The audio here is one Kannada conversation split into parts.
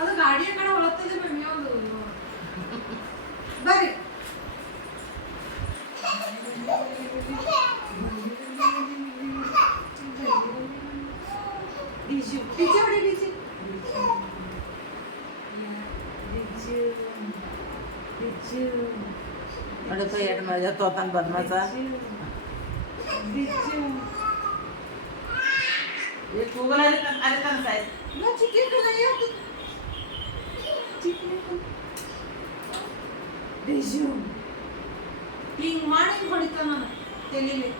ಅದು ಗಾಡಿಯ ಕಡೆ ಹೊಳತ್ತದೆ ಮಮ್ಮಿ ಒಂದು ಬರ್ರಿ ನೋಡಪ್ಪ ಎರಡು ಮಜಾ ತೋತಾನ ಬದ್ಮಾಸ ये गूगल अरे तन साइड ना चिकन को नहीं है डिजू ಹಿಂಗ್ ಮಾಡಿ ಹೊಡಿತಾನ ನಾನು ತೆಲಿಲಿ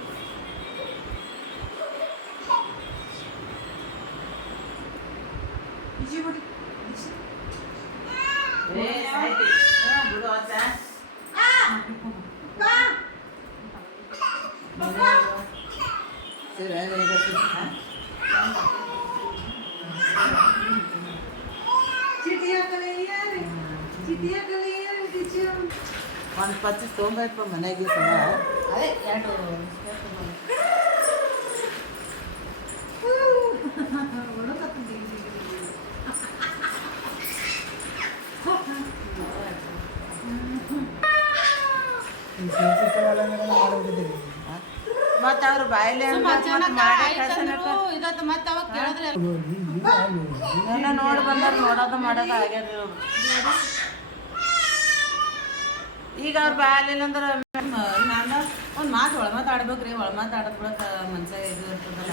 ಇಜಿ ಹೊಡಿ ए साइड बुढ़ो आता पापा से रहेगा हां चिटिया कलेयर डिजू ಒಂದು 25 ತೊಗೊಂಬಪ್ಪ ಮನೆಗೆ ಸಹ ಅದೇ ಎರಡು ಮತ್ತೆ ಅವ್ರು ಬಾಯಿಲೆ ಇದತ್ತು ಮತ್ತೆ ಅವಾಗ ಕೇಳಿದ್ರೆ ಎಲ್ಲ ನೋಡಿ ಬಂದಾರ ನೋಡೋದು ಮಾಡೋದು ಆಗ್ಯದ ಈಗ ಅವ್ರು ಬಾಯಲಿಲ್ಲ ಅಂದ್ರೆ ನಾನು ಒಂದು ಮಾತು ಒಳ ಮಾತಾಡ್ಬೇಕ್ರಿ ಒಳ ಮಾತಾಡೋದು ಬಿಡಕ್ಕೆ ಮನ್ಸ ಇದು ಇರ್ತದಲ್ಲ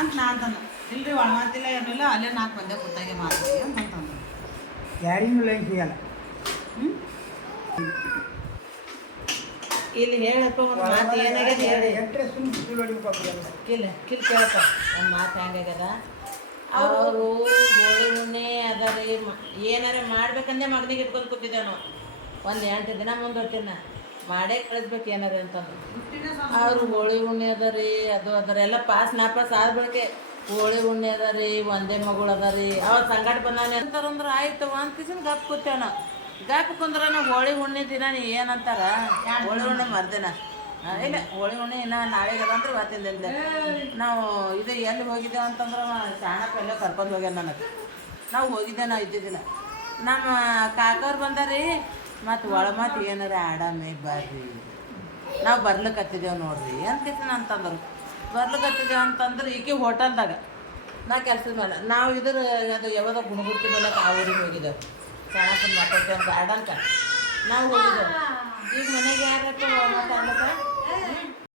ಅಂತ ನಾನು ತಂದ ಇಲ್ರಿ ಒಳ ಮಾತಿಲ್ಲ ಏನಿಲ್ಲ ಅಲ್ಲೇ 4 ಮಂದಿ ಕೂತಾಗೆ ಮಾತಾಡಿ ಅಂತಂದ್ರೆ ಯಾರಿಗೂ ಲೈನ್ ಸಿಗಲ್ಲ ಇಲ್ಲಿ ಹೇಳಪ್ಪ ಒಂದು ಮಾತು ಏನಾಗ್ಯದ ಹೇಳಿ ಎಂಟ್ರೆ ಸುಮ್ಮನೆ ಹೊಡಿಬೇಕು ಕಿಲ್ ಕೇಳಪ್ಪ ಒಂದು ಮಾತು ಹೆಂಗಾಗ್ಯದ ಅವರು ಹೋಳಿ ಹುಣ್ಣೆ ಅದರಿ ಏನಾರ ಮಾಡ್ಬೇಕಂದ್ರೆ ಮಗನಿಗೆ ಇಟ್ಕೊಂಡು ಕೂತಿದ್ದೇವೆ ನಾವು ಒಂದು 8 ದಿನ ಮುಂದೊಟ್ಟಿನ ಮಾಡೇ ಕಳಿಸ್ಬೇಕು ಏನಾರ ಅಂತಂದು ಅವರು ಹೋಳಿ ಹುಣ್ಣೆ ಅದ ರೀ ಅದು ಅದರ ಎಲ್ಲ ನಾಪಾಸ್ ಆದ ಬೆಳಗ್ಗೆ ಹೋಳಿ ಹುಣ್ಣೆ ಅದ ರೀ ಒಂದೇ ಮಗಳು ಅದ ರೀ ಅವಾಗ ಸಂಗಡ ಬಂದಾನೆ ಅಂತಾರಂದ್ರೆ ಆಯ್ತು ಒಂದು ಕಿಸಿನ ಗಪ್ ಕೂತೇವೆ ನಾವು ಗಪ್ ಕುಂದ್ರೆ ನಾವು ಹೋಳಿ ಹುಣ್ಣೆ ದಿನ ಏನಂತಾರ ಹೋಳಿ ಹುಣ್ಣೆ ಮರ್ದಿನ ಇಲ್ಲ ಹೋಳಿ ಹುಣ್ಣೆ ಇನ್ನು ನಾಳೆಗೆ ಅದಂದ್ರೆ ಇವತ್ತಿಂದ ನಾವು ಇದು ಎಲ್ಲಿ ಹೋಗಿದ್ದೇವೆ ಅಂತಂದ್ರೆ ಶಾಣಪ್ಪ ಎಲ್ಲ ಕರ್ಕೊಂಡು ಹೋಗ್ಯಾನ ನನಗೆ ನಾವು ಹೋಗಿದ್ದೆ ನಾವು ಇದ್ದಿದ್ದಿಲ್ಲ ನಮ್ಮ ಕಾಕವ್ರು ಬಂದಾರಿ ಮತ್ತು ಒಳ ಮಾತು ಏನಾರ ಆಡಾಮೆ ಬರ್ರಿ ನಾವು ಬರ್ಲಿಕ್ಕತ್ತಿದ್ದೇವೆ ನೋಡ್ರಿ ಅಂತ ಅಂತಂದ್ರು ಬರ್ಲಿಕ್ಕತ್ತಿದ್ದೇವೆ ಅಂತಂದ್ರೆ ಈಕೆ ಹೋಟೆಲ್ದಾಗ ನಾ ಕೆಲ್ಸದ ಮೇಲೆ ನಾವು ಅದು ಯಾವ್ದೋ ಗುಣಗುರ್ತಿ ಮೇಲೆ ಆ ಊರಿಗೆ ಹೋಗಿದ್ದೇವೆ ಸಣ್ಣಪ್ಪನ ಮಕ್ಕಳ ಗಾರ್ಡನ್ಕ ನಾವು ಹೋಗಿದ್ದೇವೆ ಈಗ ಮನೆಗೆ ಯಾರಪ್ಪ ಮಾತಾಡ್ಲಕ್ಕ